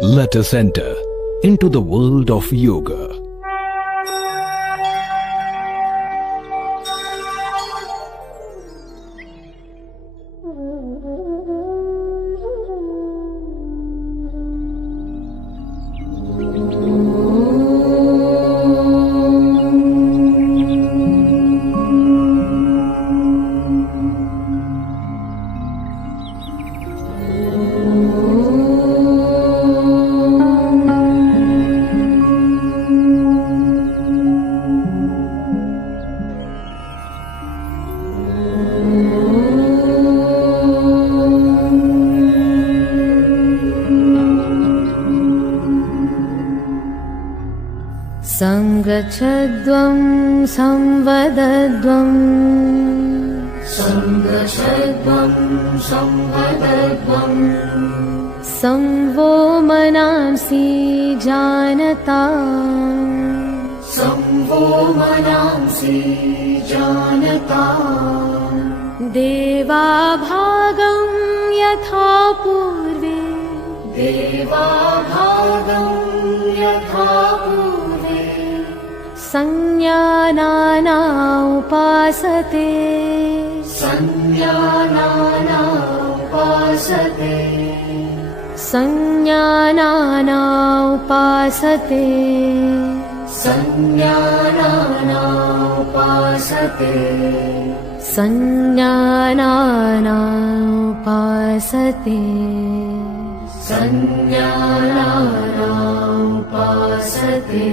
Let us enter into the world of yoga. संगच्छध्वं संवदध्वं संगच्छध्वं संवदध्वं संवो मनांसि जानता संवो मनांसि जानता देवाभागं यथा पूर्वे देवाभागं यथा पूर्वे संज्ञानाना उपासते संज्ञानाना उपासते संज्ञानाना उपासते संज्ञानाना उपासते संज्ञानाना उपासते संज्ञानाना उपासते